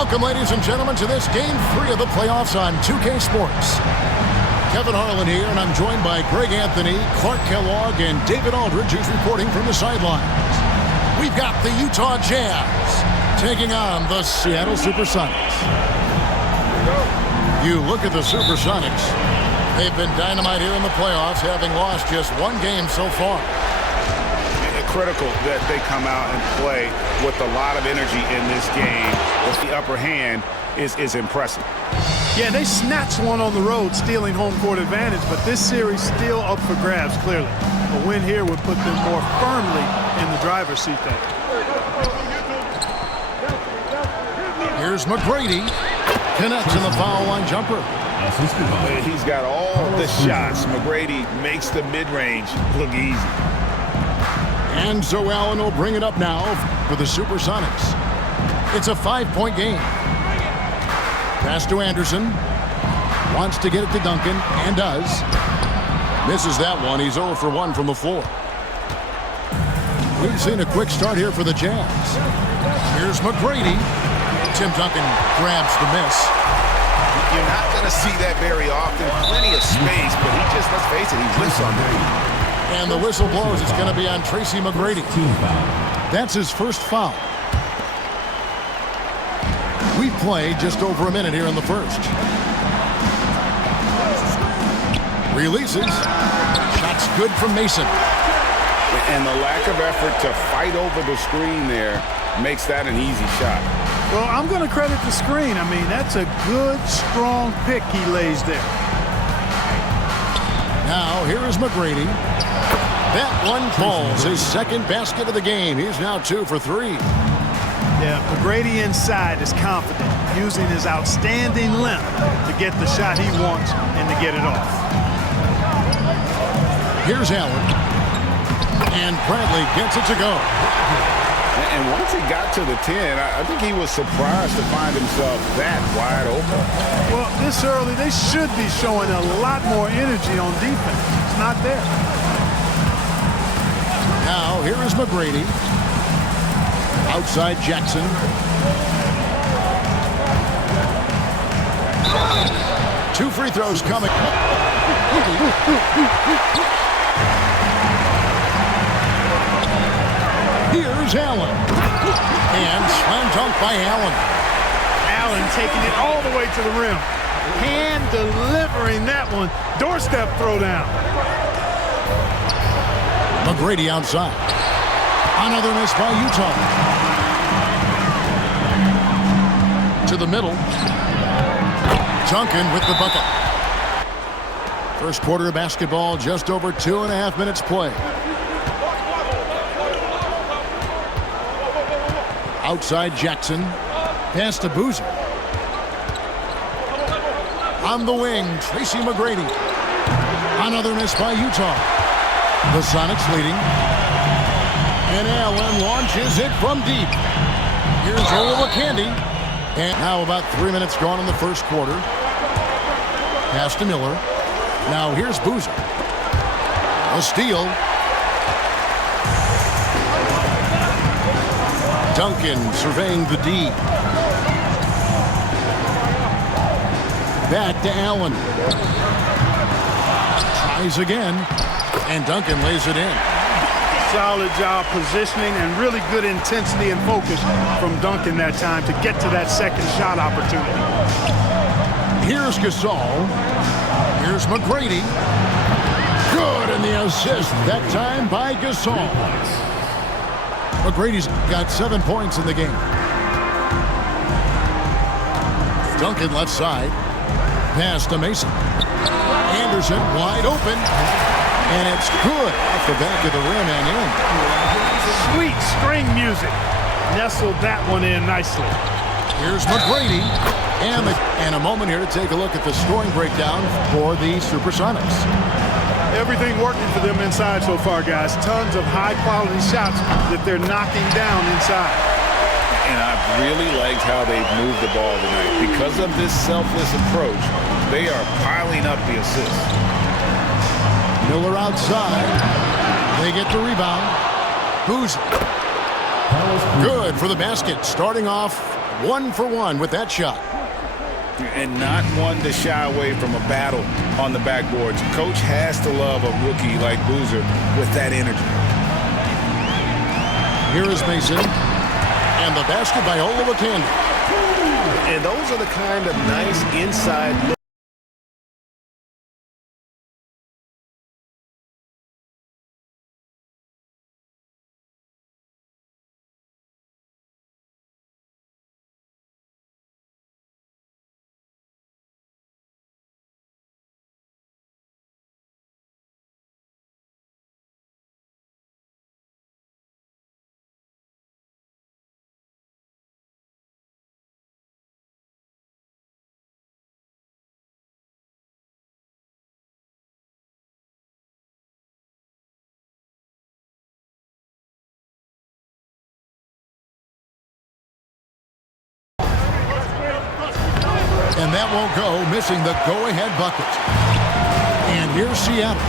Welcome, ladies and gentlemen, to this Game 3 of the playoffs on 2K Sports. Kevin Harlan here, and I'm joined by Greg Anthony, Clark Kellogg, and David Aldridge, who's reporting from the sidelines. We've got the Utah Jazz taking on the Seattle Supersonics. You look at the Supersonics. They've been dynamite here in the playoffs, having lost just one game so far. Critical that they come out and play with a lot of energy in this game. With the upper hand is impressive. Yeah, they snatched one on the road, stealing home court advantage, but this series still up for grabs, clearly. A win here would put them more firmly in the driver's seat there. Here's McGrady. Connects in the foul line jumper. He's got all the shots. McGrady makes the mid-range look easy. And Zoe Allen will bring it up now for the Supersonics. It's a 5-point game. Pass to Anderson. Wants to get it to Duncan, and does. Misses that one. He's 0 for 1 from the floor. We've seen a quick start here for the Jazz. Here's McGrady. Tim Duncan grabs the miss. You're not going to see that very often. Plenty of space, but he just, let's face it, he whiffs on that. And the whistle blows. It's going to be on Tracy McGrady. That's his first foul. We've played just over a minute here in the first. Releases. Shot's good from Mason. And the lack of effort to fight over the screen there makes that an easy shot. Well, I'm going to credit the screen. I mean, that's a good, strong pick he lays there. Now, here is McGrady. That one falls. His second basket of the game. He's now 2 for 3. Yeah, McGrady inside is confident, using his outstanding length to get the shot he wants and to get it off. Here's Allen. And Bradley gets it to go. And once he got to the 10, I think he was surprised to find himself that wide open. Well, this early, they should be showing a lot more energy on defense. It's not there. Now, here is McGrady. Outside Jackson. Two free throws coming. Here's Allen. And slam dunk by Allen. Allen taking it all the way to the rim. Hand delivering that one. Doorstep throwdown. McGrady outside. Another miss by Utah. To the middle. Duncan with the bucket. First quarter of basketball, just over 2.5 minutes play. Outside Jackson. Pass to Boozer. On the wing, Tracy McGrady. Another miss by Utah. The Sonics leading. And Allen launches it from deep. Here's Olowokandi. And now about 3 minutes gone in the first quarter. Pass to Miller. Now here's Boozer. A steal. Duncan surveying the D. Back to Allen. Tries again. And Duncan lays it in. Solid job positioning and really good intensity and focus from Duncan that time to get to that second shot opportunity. Here's Gasol. Here's McGrady. Good, and the assist that time by Gasol. McGrady's got 7 points in the game. Duncan left side. Pass to Mason. Anderson wide open. And it's good off the back of the rim and in. Sweet string music. Nestled that one in nicely. Here's McGrady. And a moment here to take a look at the scoring breakdown for the Supersonics. Everything working for them inside so far, guys. Tons of high-quality shots that they're knocking down inside. And I've really liked how they've moved the ball tonight. Because of this selfless approach, they are piling up the assists. Miller outside. They get the rebound. Boozer. Good for the basket. Starting off 1 for 1 with that shot. And not one to shy away from a battle on the backboards. Coach has to love a rookie like Boozer with that energy. Here is Mason. And the basket by Olowokandi. And those are the kind of nice inside looks. And that won't go, missing the go-ahead bucket. And here's Seattle.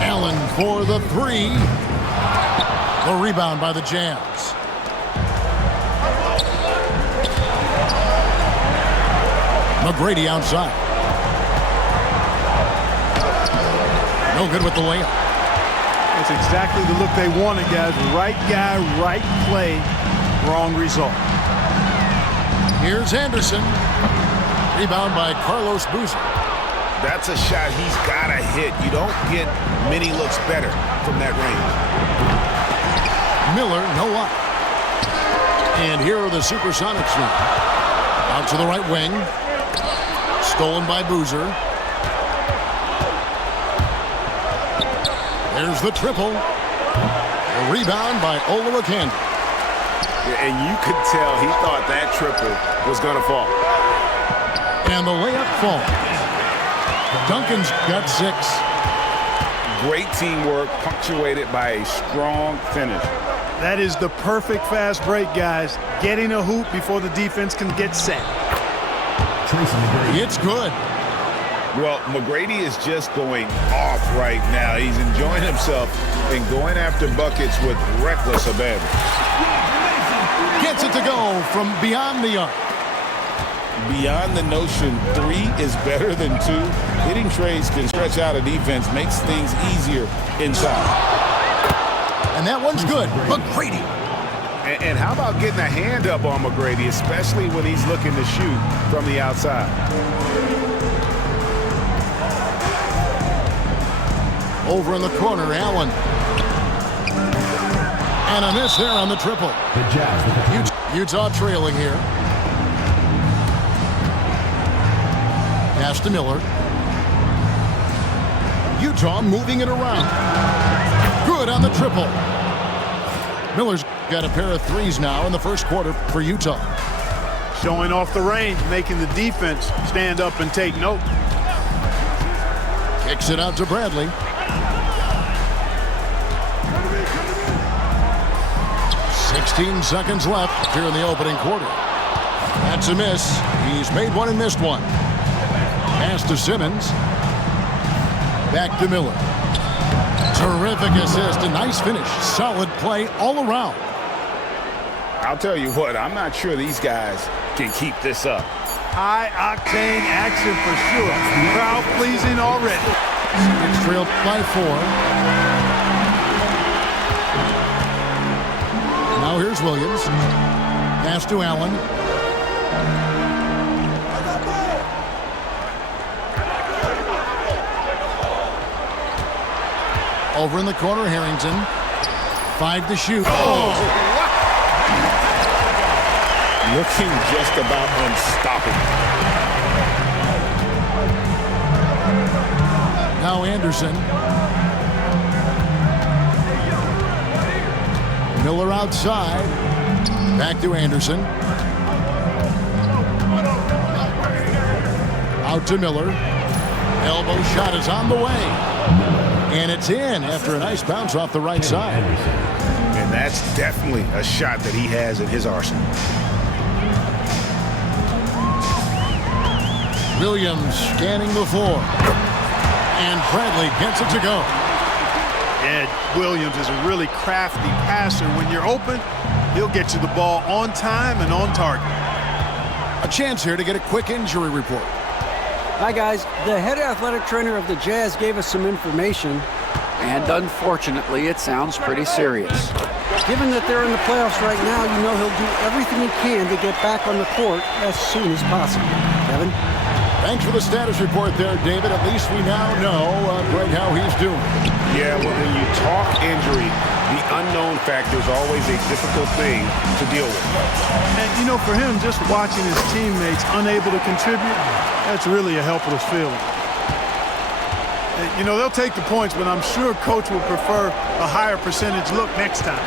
Allen for the 3. The rebound by the Jazz. McGrady outside. No good with the layup. That's exactly the look they wanted, guys. Right guy, right play, wrong result. Here's Anderson. Rebound by Carlos Boozer. That's a shot he's got to hit. You don't get many looks better from that range. Miller, no up. And here are the Supersonics now. Out to the right wing. Stolen by Boozer. There's the triple. A rebound by Olowokandi. And you could tell he thought that triple was going to fall. And the layup falls. Duncan's got 6. Great teamwork punctuated by a strong finish. That is the perfect fast break, guys. Getting a hoop before the defense can get set. It's good. Well, McGrady is just going off right now. He's enjoying himself and going after buckets with reckless abandon. Gets it to go from beyond the arc. Beyond the notion 3 is better than 2, hitting trades can stretch out a defense, makes things easier inside. And that one's good. McGrady. And how about getting a hand up on McGrady, especially when he's looking to shoot from the outside? Over in the corner, Allen. And a miss there on the triple. The Jazz. Utah trailing here. Pass to Miller. Utah moving it around. Good on the triple. Miller's got a pair of 3s now in the first quarter for Utah. Showing off the range, making the defense stand up and take note. Kicks it out to Bradley. 16 seconds left here in the opening quarter. That's a miss. He's made one and missed one. Pass to Simmons. Back to Miller. Terrific assist. A nice finish. Solid play all around. I'll tell you what, I'm not sure these guys can keep this up. High-octane action for sure. Crowd pleasing already. It's trailed by 4. Now here's Williams. Pass to Allen. Over in the corner, Harrington. 5 to shoot. Oh! Looking just about unstoppable. Now Anderson. Miller outside. Back to Anderson. Out to Miller. Elbow shot is on the way. And it's in after a nice bounce off the right side. And that's definitely a shot that he has in his arsenal. Williams scanning the floor. And Bradley gets it to go. Yeah, Williams is a really crafty passer. When you're open, he'll get you the ball on time and on target. A chance here to get a quick injury report. Hi, guys. The head athletic trainer of the Jazz gave us some information, and unfortunately, it sounds pretty serious. Given that they're in the playoffs right now, you know he'll do everything he can to get back on the court as soon as possible. Kevin? Thanks for the status report there, David. At least we now know right how he's doing. Yeah, well, when you talk injury, the unknown factor is always a difficult thing to deal with. And, you know, for him, just watching his teammates unable to contribute, that's really a helpless feeling. You know, they'll take the points, but I'm sure Coach will prefer a higher percentage look next time.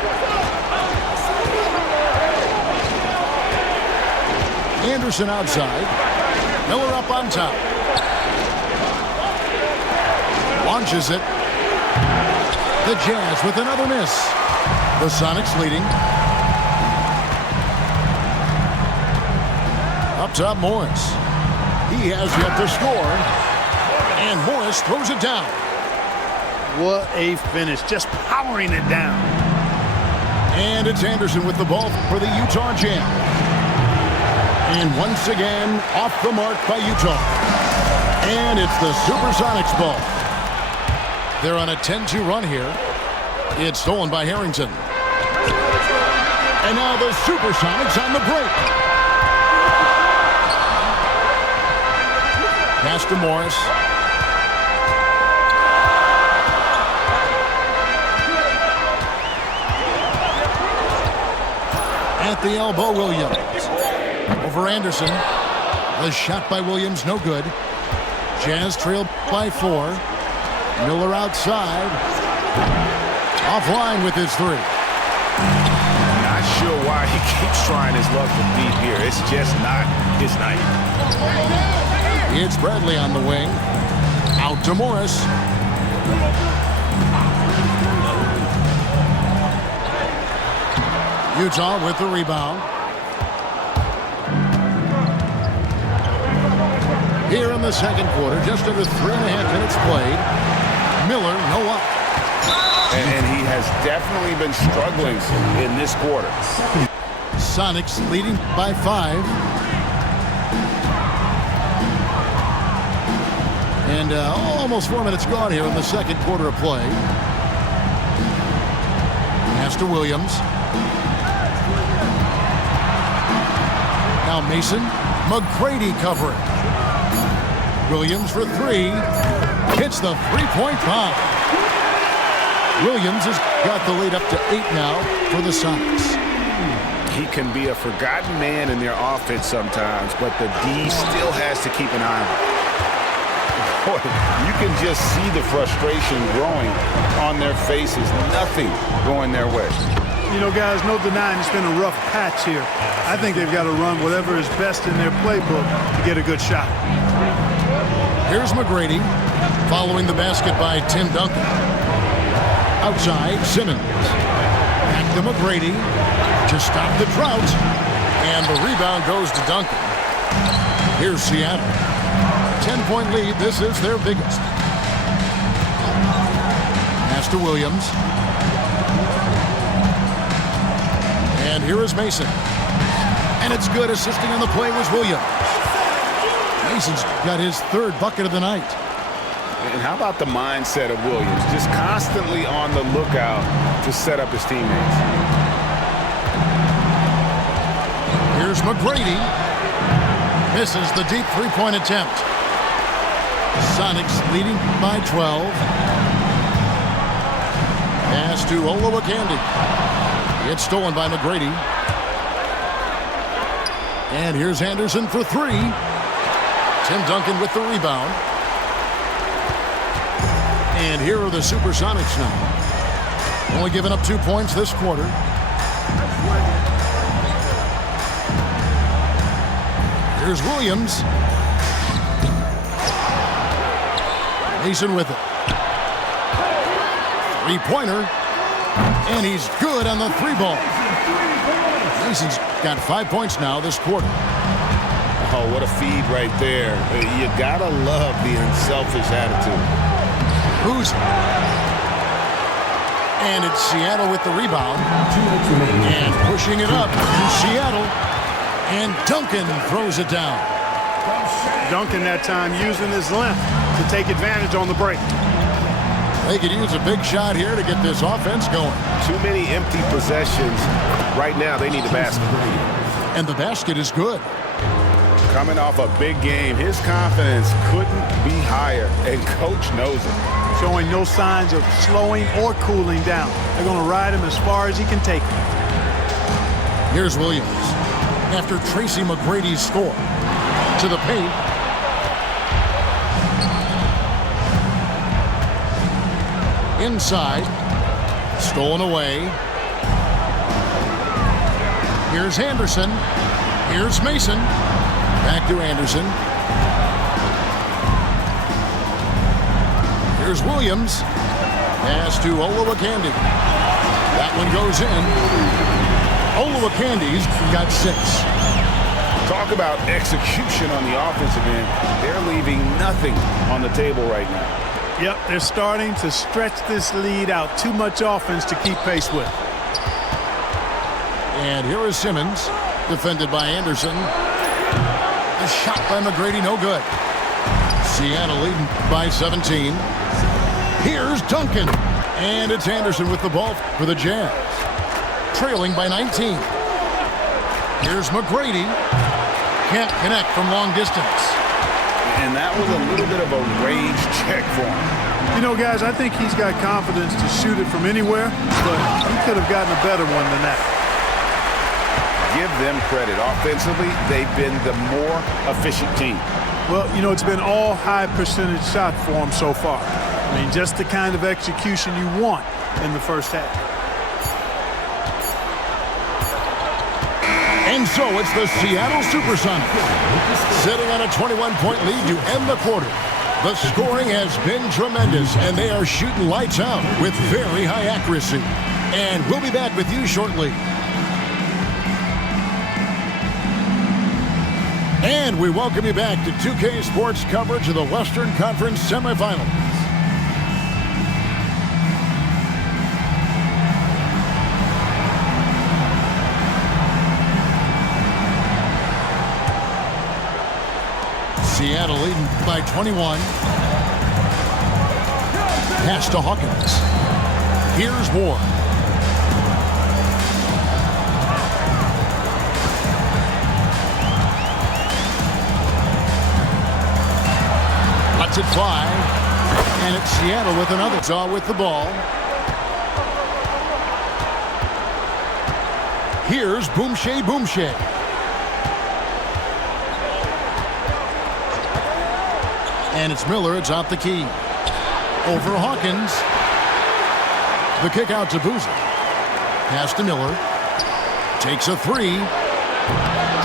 Anderson outside. Miller up on top. Launches it. The Jazz with another miss. The Sonics leading. Up top, Morris. He has yet to score. And Morris throws it down. What a finish. Just powering it down. And it's Anderson with the ball for the Utah Jazz. And once again, off the mark by Utah. And it's the Supersonics ball. They're on a 10-2 run here. It's stolen by Harrington. And now the Supersonics on the break. Pass to Morris. At the elbow, Williams. Over Anderson. The shot by Williams, no good. Jazz trailed by 4. Miller outside. Offline with his 3. Not sure why he keeps trying his luck to beat here. It's just not his night. It's Bradley on the wing. Out to Morris. Utah with the rebound. Here in the second quarter, just under 3.5 minutes played. Miller, no up. And he has definitely been struggling in this quarter. Sonics leading by 5. And almost 4 minutes gone here in the second quarter of play. Pass to Williams. Now Mason. McGrady covering. Williams for 3. Hits the three-point bomb. Williams has got the lead up to 8 now for the Sonics. He can be a forgotten man in their offense sometimes, but the D still has to keep an eye on him. Boy, you can just see the frustration growing on their faces. Nothing going their way. You know, guys, no denying it's been a rough patch here. I think they've got to run whatever is best in their playbook to get a good shot. Here's McGrady following the basket by Tim Duncan. Outside, Simmons. Back to McGrady to stop the drought. And the rebound goes to Duncan. Here's Seattle. 10-point lead. This is their biggest. Pass to Williams. And here is Mason. And it's good. Assisting on the play was Williams. Mason's got his 3rd bucket of the night. And how about the mindset of Williams? Just constantly on the lookout to set up his teammates. Here's McGrady. Misses the deep 3-point attempt. Sonics leading by 12. Pass to Olowokandi. It's stolen by McGrady. And here's Anderson for 3. Tim Duncan with the rebound. And here are the Supersonics now. Only giving up 2 points this quarter. Here's Williams. Mason with it. 3-pointer. And he's good on the 3-ball. Mason's got 5 points now this quarter. Oh, what a feed right there. You gotta love the unselfish attitude. And it's Seattle with the rebound. And pushing it up to Seattle. And Duncan throws it down. Duncan that time using his length to take advantage on the break. They could use a big shot here to get this offense going. Too many empty possessions. Right now, they need a basket. And the basket is good. Coming off a big game, his confidence couldn't be higher, and coach knows it. Showing no signs of slowing or cooling down. They're going to ride him as far as he can take him. Here's Williams. After Tracy McGrady's score. To the paint. Inside. Stolen away. Here's Anderson. Here's Mason. Back to Anderson. Here's Williams. Pass to Olowokandi. That one goes in. Olowokandi's got 6. Talk about execution on the offensive end. They're leaving nothing on the table right now. Yep, they're starting to stretch this lead out. Too much offense to keep pace with. And here is Simmons, defended by Anderson. A shot by McGrady, no good. Seattle leading by 17. Here's Duncan. And it's Anderson with the ball for the Jazz. Trailing by 19. Here's McGrady. Can't connect from long distance. And that was a little bit of a rage check for him. You know, guys, I think he's got confidence to shoot it from anywhere, but he could have gotten a better one than that. Give them credit. Offensively, they've been the more efficient team. Well, you know, it's been all high percentage shot for him so far. I mean, just the kind of execution you want in the first half. And so it's the Seattle Supersonics sitting on a 21-point lead to end the quarter. The scoring has been tremendous, and they are shooting lights out with very high accuracy. And we'll be back with you shortly. And we welcome you back to 2K Sports coverage of the Western Conference semifinals. Seattle leading by 21. Pass to Hawkins. Here's Ward. Lets it fly. And it's Seattle with another. Zaw with the ball. Here's Boucher. And it's Miller. It's out the key. Over Hawkins. The kick out to Boozer. Pass to Miller. Takes a 3.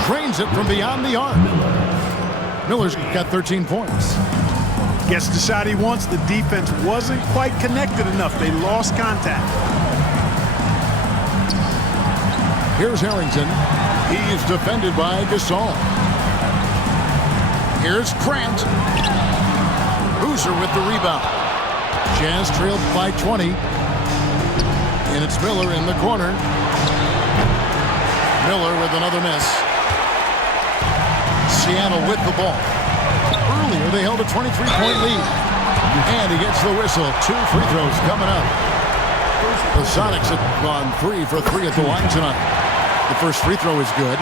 Drains it from beyond the arc. Miller's got 13 points. Gets the shot he wants. The defense wasn't quite connected enough. They lost contact. Here's Harrington. He's defended by Gasol. Here's Grant. Boozer with the rebound. Jazz trailed by 20. And it's Miller in the corner. Miller with another miss. Seattle with the ball. Earlier they held a 23-point lead. And he gets the whistle. 2 free throws coming up. The Sonics have gone 3 for 3 at the line tonight. The first free throw is good.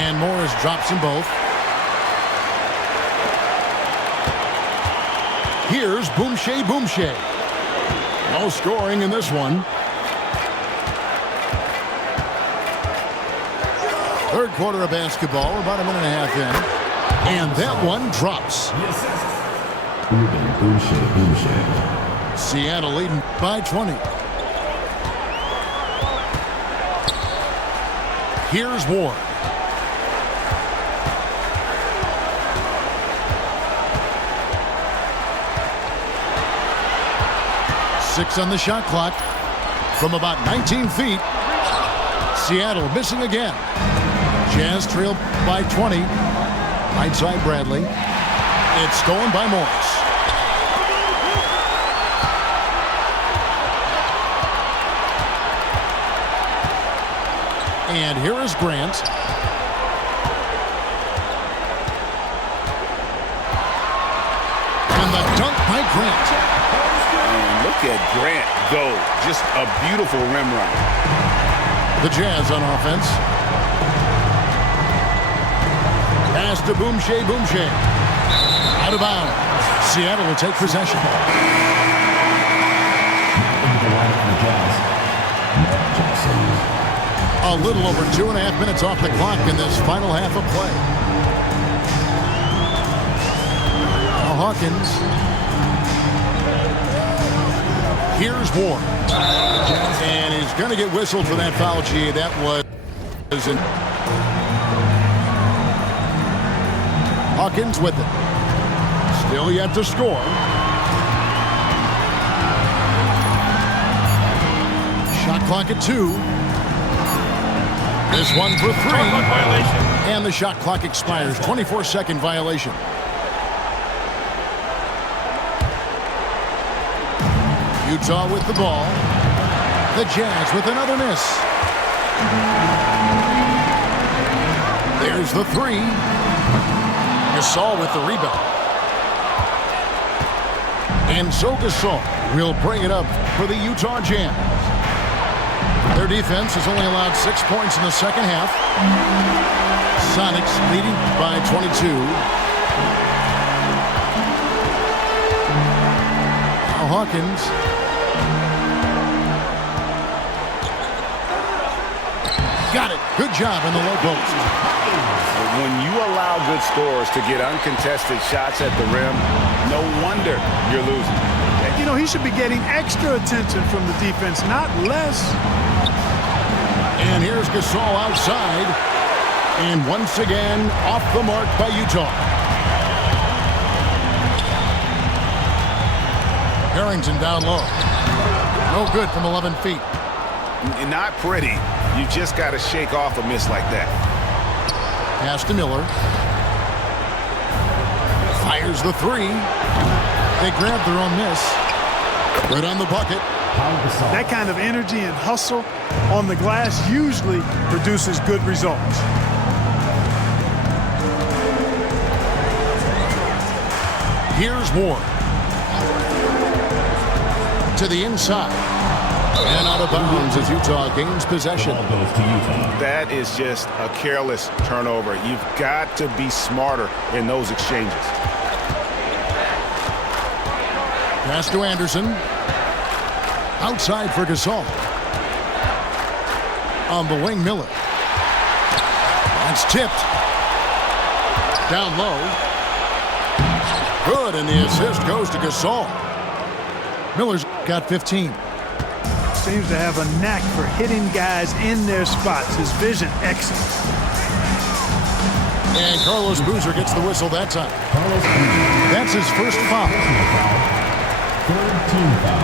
And Morris drops them both. Here's Boucher. No scoring in this one. Third quarter of basketball, about a minute and a half in. And that one drops. Seattle leading by 20. Here's Ward. Six on the shot clock from about 19 feet. Seattle missing again. Jazz trail by 20. Right side Bradley. It's stolen by Morris. And here is Grant. And the dunk by Grant. And look at Grant go. Just a beautiful rim run. The Jazz on offense. Pass to Boumtje. Out of bounds. Seattle will take possession. A little over 2.5 minutes off the clock in this final half of play. Now Hawkins. Here's Ward. And he's going to get whistled for that foul, G. That was in. Hawkins with it. Still yet to score. Shot clock at 2. This one for 3. And the shot clock expires. 24-second violation. Utah with the ball. The Jazz with another miss. There's the 3. Gasol with the rebound. And so Gasol will bring it up for the Utah Jazz. Their defense has only allowed 6 points in the second half. Sonics leading by 22. Now Hawkins. Got it. Good job in the low post. When you allow good scorers to get uncontested shots at the rim, no wonder you're losing. You know, he should be getting extra attention from the defense, not less. And here's Gasol outside. And once again, off the mark by Utah. Harrington down low. No good from 11 feet. Not pretty. You just got to shake off a miss like that. Pass to Miller. Fires the 3. They grab their own miss. Right on the bucket. That kind of energy and hustle on the glass usually produces good results. Here's Ward. To the inside. And out of bounds as Utah gains possession. That is just a careless turnover. You've got to be smarter in those exchanges. Pass to Anderson. Outside for Gasol. On the wing, Miller. That's tipped. Down low. Good, and the assist goes to Gasol. Miller's got 15. Seems to have a knack for hitting guys in their spots. His vision excellent. And Carlos Boozer gets the whistle that time. That's his first foul. Third team foul.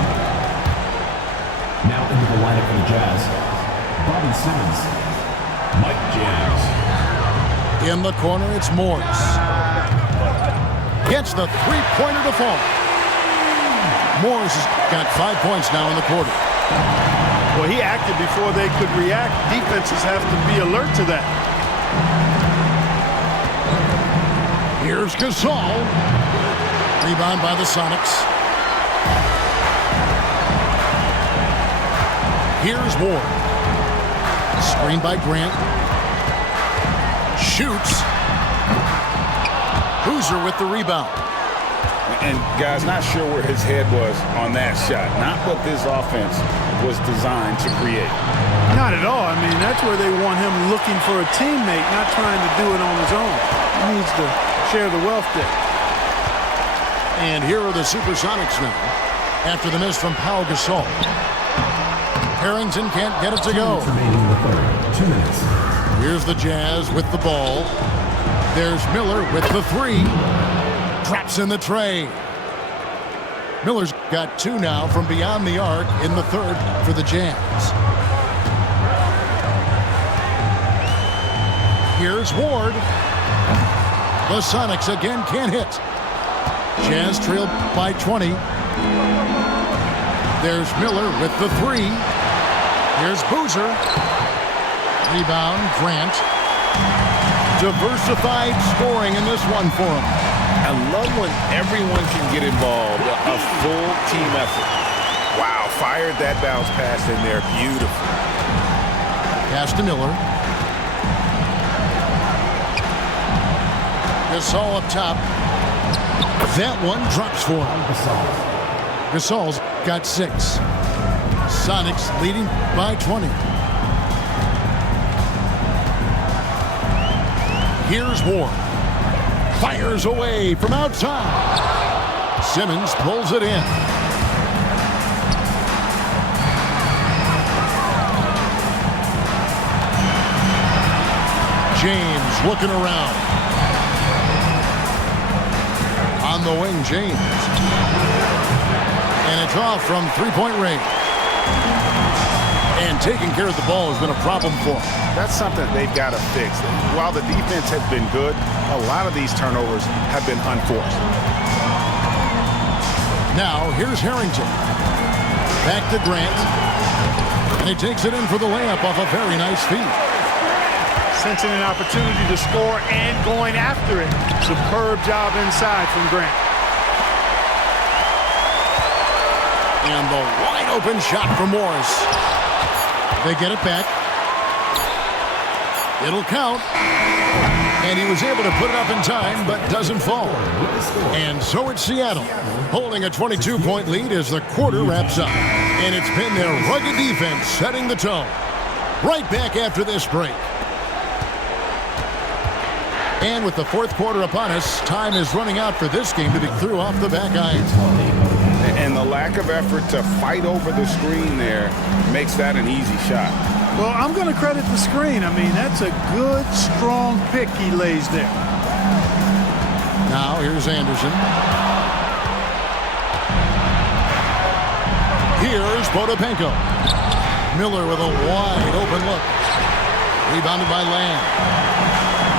Now into the lineup for the Jazz, Bobby Simmons, Mike James. In the corner, it's Morris. Gets the three-pointer to fall. Morris has got 5 points now in the quarter. Well, he acted before they could react. Defenses have to be alert to that. Here's Gasol. Rebound by the Sonics. Here's Ward. Screen by Grant. Shoots. Boozer with the rebound. And, guys, not sure where his head was on that shot. Not what this offense was designed to create. Not at all. I mean, that's where they want him looking for a teammate, not trying to do it on his own. He needs to share the wealth there. And here are the Supersonics now. After the miss from Pau Gasol. Harrington can't get it to go. Remaining in the third. 2 minutes. Here's the Jazz with the ball. There's Miller with the 3. Drops in the tray. Miller's got 2 now from beyond the arc in the third for the Jazz. Here's Ward. The Sonics again can't hit. Jazz trailed by 20. There's Miller with the 3. Here's Boozer. Rebound, Grant. Diversified scoring in this one for him. I love when everyone can get involved, a full team effort. Wow, fired that bounce pass in there. Beautiful. Pass to Miller. Gasol up top. That one drops for him. Gasol's got 6. Sonics leading by 20. Here's Ward. Fires away from outside. Simmons pulls it in. James looking around. On the wing, James. And it's off from three-point range. And taking care of the ball has been a problem for them. That's something they've got to fix. While the defense has been good, a lot of these turnovers have been unforced. Now, here's Harrington. Back to Grant. And he takes it in for the layup off a very nice feed. Sensing an opportunity to score and going after it. Superb job inside from Grant. And the wide open shot from Morris. They get it back. It'll count. And he was able to put it up in time, but doesn't fall. And so it's Seattle, holding a 22-point lead as the quarter wraps up. And it's been their rugged defense setting the tone. Right back after this break. And with the fourth quarter upon us, time is running out for this game to be threw off the back iron. And the lack of effort to fight over the screen there makes that an easy shot. Well, I'm going to credit the screen. I mean, that's a good, strong pick he lays there. Now, here's Anderson. Here's Potapenko. Miller with a wide open look. Rebounded by Lamb.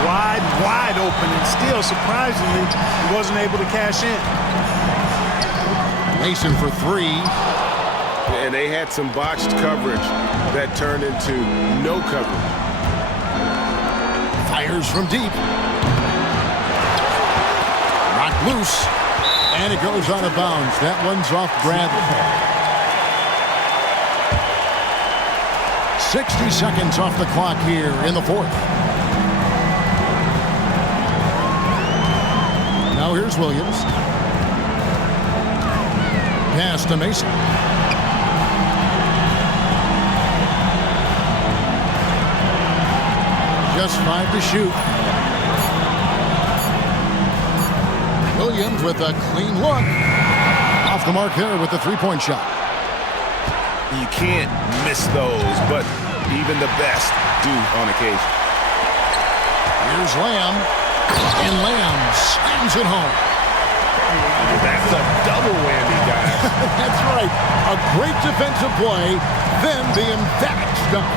Wide open, and still, surprisingly, he wasn't able to cash in. Mason for 3. And they had some botched coverage that turned into no coverage. Fires from deep. Knocked loose. And it goes out of bounds. That one's off Bradley. 60 seconds off the clock here in the fourth. Now here's Williams. Pass to Mason. Just 5 to shoot. Williams with a clean look. Off the mark there with the three-point shot. You can't miss those, but even the best do on occasion. Here's Lamb. And Lamb slams it home. That's a double whammy, guys. That's right. A great defensive play, then the emphatic stuff.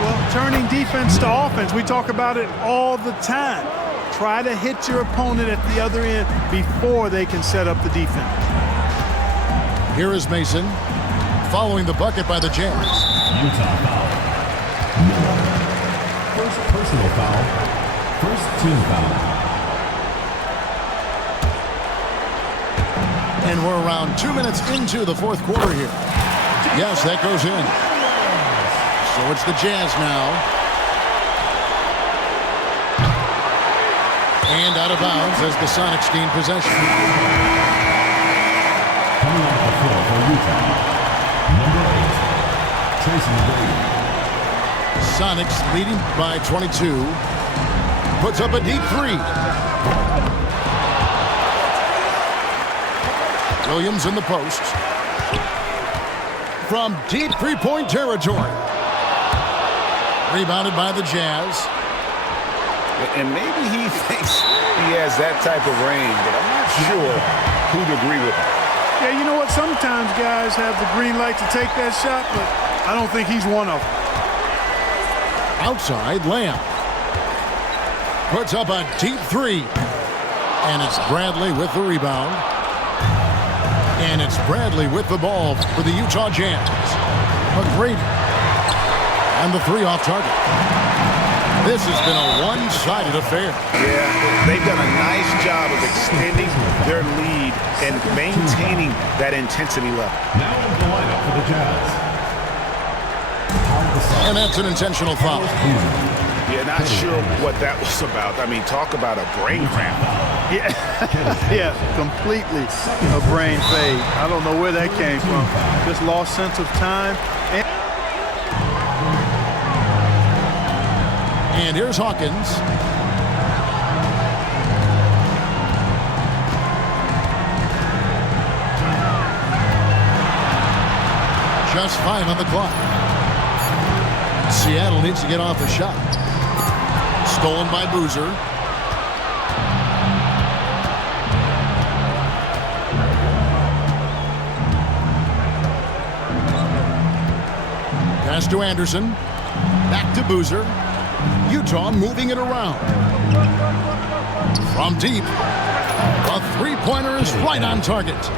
Well, turning defense to offense, we talk about it all the time. Try to hit your opponent at the other end before they can set up the defense. Here is Mason, following the bucket by the Jazz. Utah foul. Miller. First personal foul. First team foul. And we're around 2 minutes into the fourth quarter here. Yes, that goes in. So it's the Jazz now. And out of bounds as the Sonics gain possession. Coming off the floor for Utah. Number 8, Tracy McGrady. Sonics leading by 22. Puts up a deep 3. Williams in the post. From deep three-point territory. Rebounded by the Jazz. And maybe he thinks he has that type of range, but I'm not sure who'd agree with him. Yeah, you know what? Sometimes guys have the green light to take that shot, but I don't think he's one of them. Outside, Lamb. Puts up a deep 3. And it's Bradley with the rebound. And it's Bradley with the ball for the Utah Jazz. McGrady. And the 3 off target. This has been a one-sided affair. Yeah, they've done a nice job of extending their lead and maintaining that intensity level. Now in the lineup for the Jazz. And that's an intentional foul. Yeah, not sure what that was about. I mean, talk about a brain cramp. Yeah, yeah, completely a brain fade. I don't know where that came from. Just lost sense of time. And here's Hawkins. Just 5 on the clock. Seattle needs to get off a shot. Stolen by Boozer. Pass to Anderson. Back to Boozer. Utah moving it around. From deep. A three-pointer is right on target.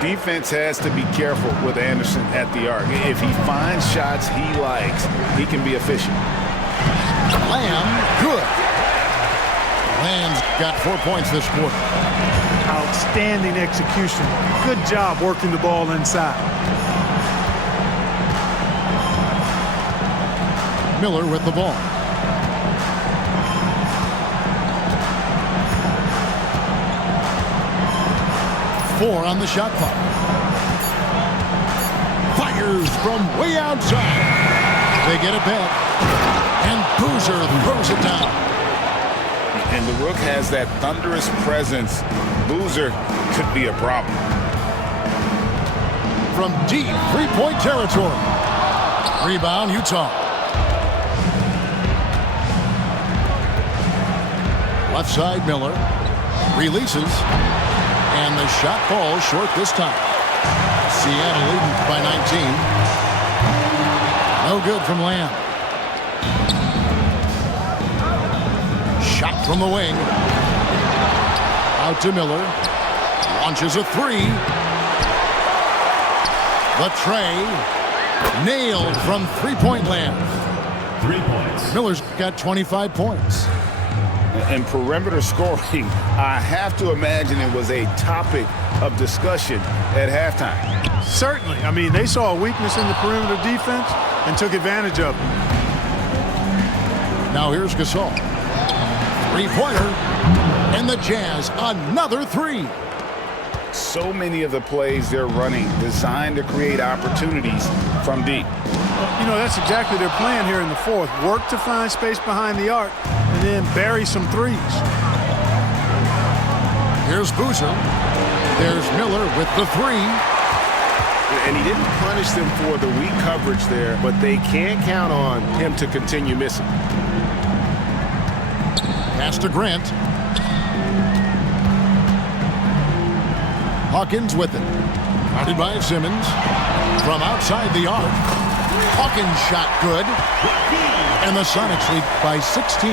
Defense has to be careful with Anderson at the arc. If he finds shots he likes, he can be efficient. Lamb, good. Lamb's got 4 points this quarter. Outstanding execution. Good job working the ball inside. Miller with the ball. Four on the shot clock. Fires from way outside. They get it back. And Boozer throws it down. And the Rook has that thunderous presence. Boozer could be a problem. From deep three-point territory. Rebound, Utah. Left side, Miller. Releases. And the shot falls short this time. Seattle leading by 19. No good from Lamb. Shot from the wing. Out to Miller. Launches a three. The tray. Nailed from three-point land. 3 points. Miller's got 25 points. And perimeter scoring, I have to imagine it was a topic of discussion at halftime. Certainly. I mean, they saw a weakness in the perimeter defense and took advantage of it. Now here's Gasol. Three-pointer. And the Jazz, another three. So many of the plays they're running designed to create opportunities from deep. You know, that's exactly their plan here in the fourth. Work to find space behind the arc and then bury some threes. Here's Boozer. There's Miller with the three. And he didn't punish them for the weak coverage there, but they can't count on him to continue missing. Pass to Grant. Hawkins with it. Guarded by Simmons. From outside the arc. Hawkins shot good. And the Sonics lead by 16.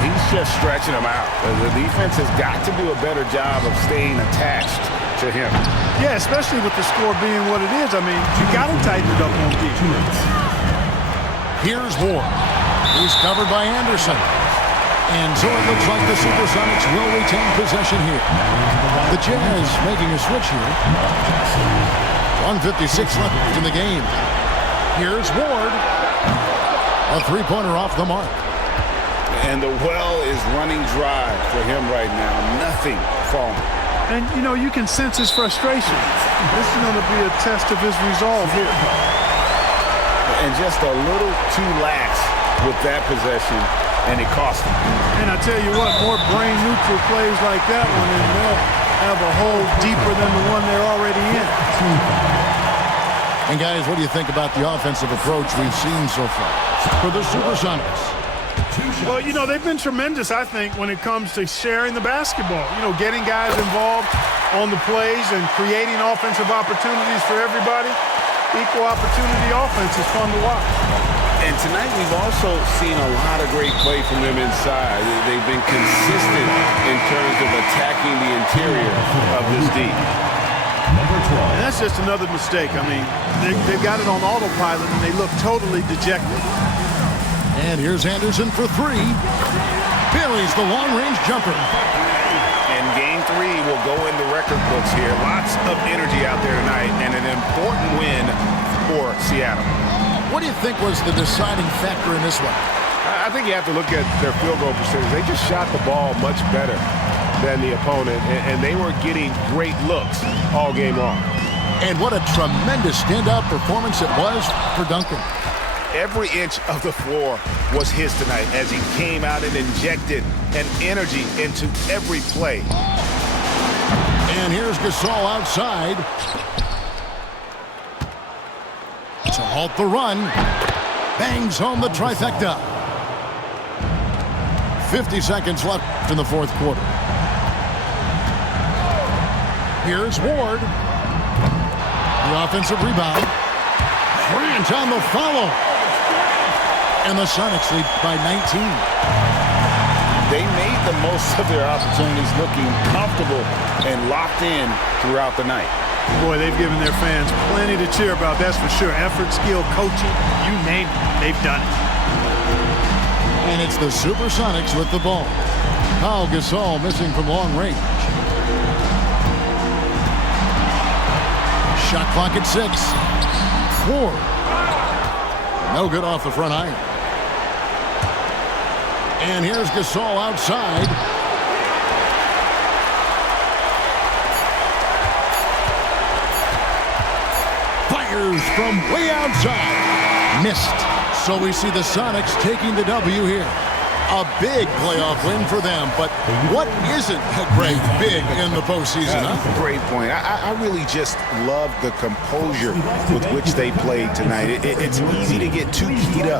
He's just stretching them out. The defense has got to do a better job of staying attached to him. Yeah, especially with the score being what it is. I mean, you got to tighten it up on defense. Here's Ward. He's covered by Anderson. And so it looks like the Supersonics will retain possession here. The Jazz making a switch here. 1:56 left in the game. Here's Ward. A three-pointer off the mark. And the well is running dry for him right now. Nothing falling. And, you know, you can sense his frustration. This is going to be a test of his resolve here. And just a little too lax with that possession, and it cost him. And I tell you what, more brain-neutral plays like that one, and they'll have a hole deeper than the one they're already in. And, guys, what do you think about the offensive approach we've seen so far for the Supersonics? Well, you know, they've been tremendous, I think, when it comes to sharing the basketball. You know, getting guys involved on the plays and creating offensive opportunities for everybody. Equal opportunity offense is fun to watch. And tonight we've also seen a lot of great play from them inside. They've been consistent in terms of attacking the interior of this deep. Number 12. And that's just another mistake. I mean, they've got it on autopilot, and they look totally dejected. And here's Anderson for three. Buries the long-range jumper. And Game 3 will go in the record books here. Lots of energy out there tonight, and an important win for Seattle. What do you think was the deciding factor in this one? I think you have to look at their field goal percentage. They just shot the ball much better than the opponent, and they were getting great looks all game long. And what a tremendous standout performance it was for Duncan. Every inch of the floor was his tonight as he came out and injected an energy into every play. And here's Gasol outside to halt the run. Bangs home the trifecta. 50 seconds left in the fourth quarter. Here's Ward. The offensive rebound. Grant on the follow. And the Sonics lead by 19. They made the most of their opportunities, looking comfortable and locked in throughout the night. Boy, they've given their fans plenty to cheer about, that's for sure. Effort, skill, coaching, you name it, they've done it. And it's the Supersonics with the ball. Pau Gasol missing from long range. Shot clock at 6. Ward. No good off the front iron. And here's Gasol outside. Fires from way outside. Missed. So we see the Sonics taking the W here. A big playoff win for them, but what isn't, Greg, big in the postseason, huh? Great point. I really just love the composure with which they played tonight. It's easy to get too keyed up